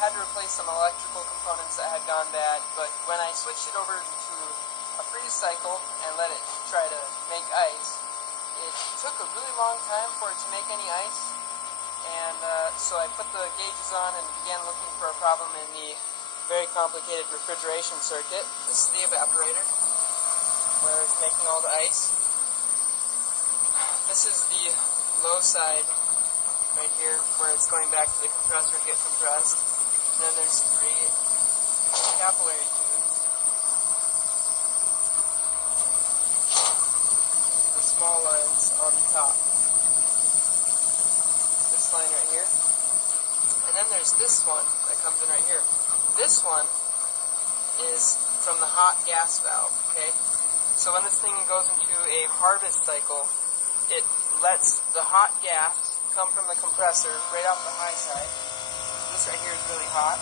had to replace some electrical components that had gone bad, but when I switched it over to a freeze cycle and let it try to make ice, it took a really long time for it to make any ice, and so I put the gauges on and began looking for a problem in the very complicated refrigeration circuit. This is the evaporator, where it's making all the ice. This is the low side right here, where it's going back to the compressor to get compressed. And then there's 3 capillary tubes. The small lines on the top. This line right here. And then there's this one that comes in right here. This one is from the hot gas valve, okay? So when this thing goes into a harvest cycle, it lets the hot gas come from the compressor right off the high side. This right here is really hot.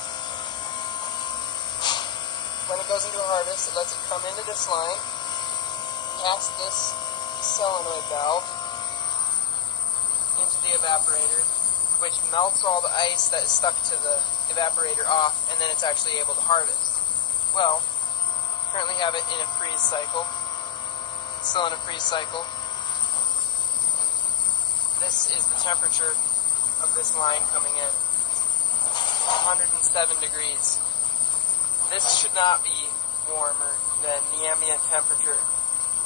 When it goes into a harvest, it lets it come into this line, past this solenoid valve, into the evaporator, which melts all the ice that is stuck to the evaporator off, and then it's actually able to harvest. Well, currently have it in a freeze cycle. It's still in a freeze cycle. This is the temperature of this line coming in. 107 degrees. This should not be warmer than the ambient temperature,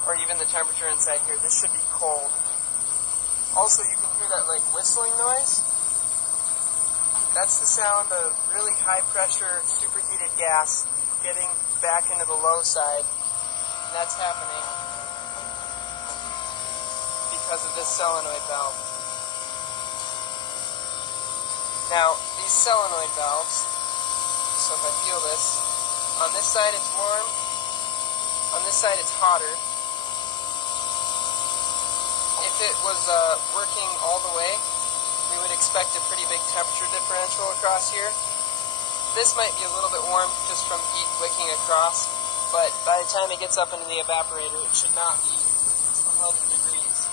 or even the temperature inside here. This should be cold. Also, you can hear that like whistling noise. That's the sound of really high pressure superheated gas getting back into the low side. And that's happening because of this solenoid valve. Now, these solenoid valves, so if I feel this, on this side it's warm, on this side it's hotter. If it was working all the way, we would expect a pretty big temperature differential across here. This might be a little bit warm just from heat wicking across, but by the time it gets up into the evaporator, it should not be 100 degrees.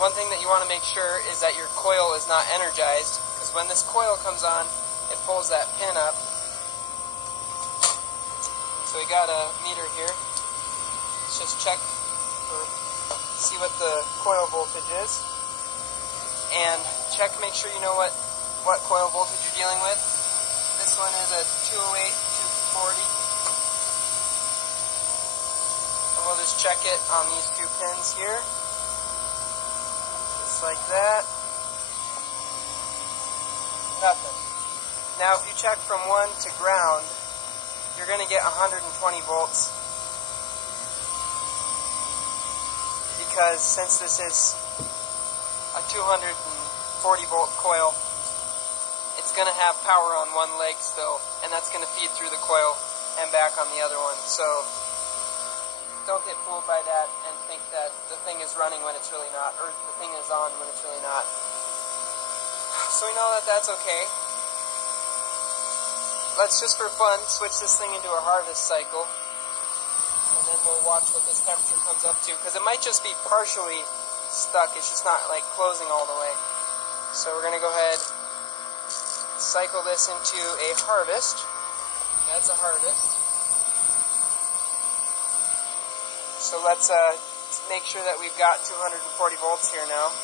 One thing that you want to make sure is that your coil is not energized, because when this coil comes on, it pulls that pin up. So we got a meter here. Let's just check or see what the coil voltage is. And check, make sure you know what coil voltage you're dealing with. This one is a 208, 240. And we'll just check it on these 2 pins here. Just like that. Nothing. Now if you check from 1 to ground, you're going to get 120 volts. Because since this is a 240 volt coil, it's going to have power on one leg still, and that's going to feed through the coil and back on the other one. So don't get fooled by that and think that the thing is running when it's really not, or the thing is on when it's really not. So we know that that's okay. Let's just for fun switch this thing into a harvest cycle, and then we'll watch what this temperature comes up to, because it might just be partially stuck, it's just not like closing all the way. So we're going to go ahead, cycle this into a harvest. That's a harvest. So let's make sure that we've got 240 volts here now.